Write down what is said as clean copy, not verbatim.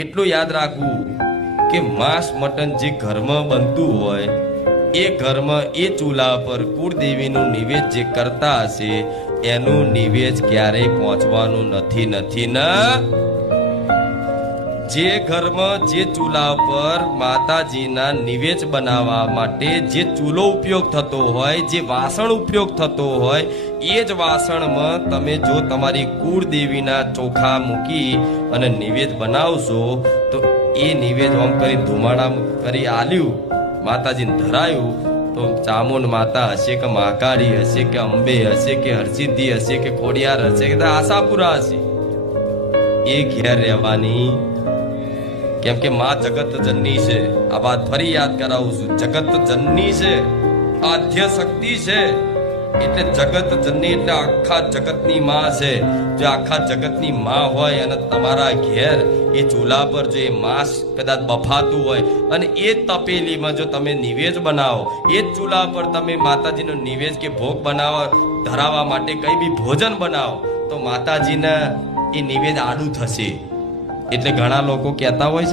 એટલું યાદ રાખવું કે માંસ મટન જે ઘરમાં બનતું હોય એ ઘરમાં એ ચૂલા પર કુળદેવીનું નિવેદ જે કરતા હશે એનું નિવેદ ક્યારેય પહોંચવાનું નથી ના જે ઘરમાં જે ચૂલા પર માતાજીના નિવેદ બનાવવા માટે જે ચૂલો ઉપયોગ થતો હોય જે વાસણ ઉપયોગ થતો હોય એ જ વાસણમાં તમે જો તમારી કુળદેવીના ચોખા મૂકી અને નિવેદ બનાવશો તો એ નિવેદ આમ કરી ધુમાડા કરી આલ્યું માતાજીને ધરાયું તો ચામુંડ માતા હશે કે મહાકાળી હશે કે અંબે હશે કે હરસિદ્ધિ હશે કે ખોડિયાર હશે કે આશાપુરા હશે એ ઘેર રહેવાની કેમ કે માં જગત જનની છે આ વાત ફરી યાદ કરાવું છું જગત જનની છે આદ્ય શક્તિ છે એટલે જગત જનની એટલે આખા જગતની માં છે જો આખા જગતની માં હોય અને તમારા ઘેર એ ચૂલા પર જો એ માંસ કદાચ બફાતું હોય અને એ તપેલીમાં જો તમે નિવેદ બનાવો એ જ ચૂલા પર તમે માતાજીનો નિવેદ કે ભોગ બનાવો ધરાવવા માટે કઈ બી ભોજન બનાવો તો માતાજીના એ નિવેદ આડું થશે એટલે ઘણા લોકો કહેતા હોય છે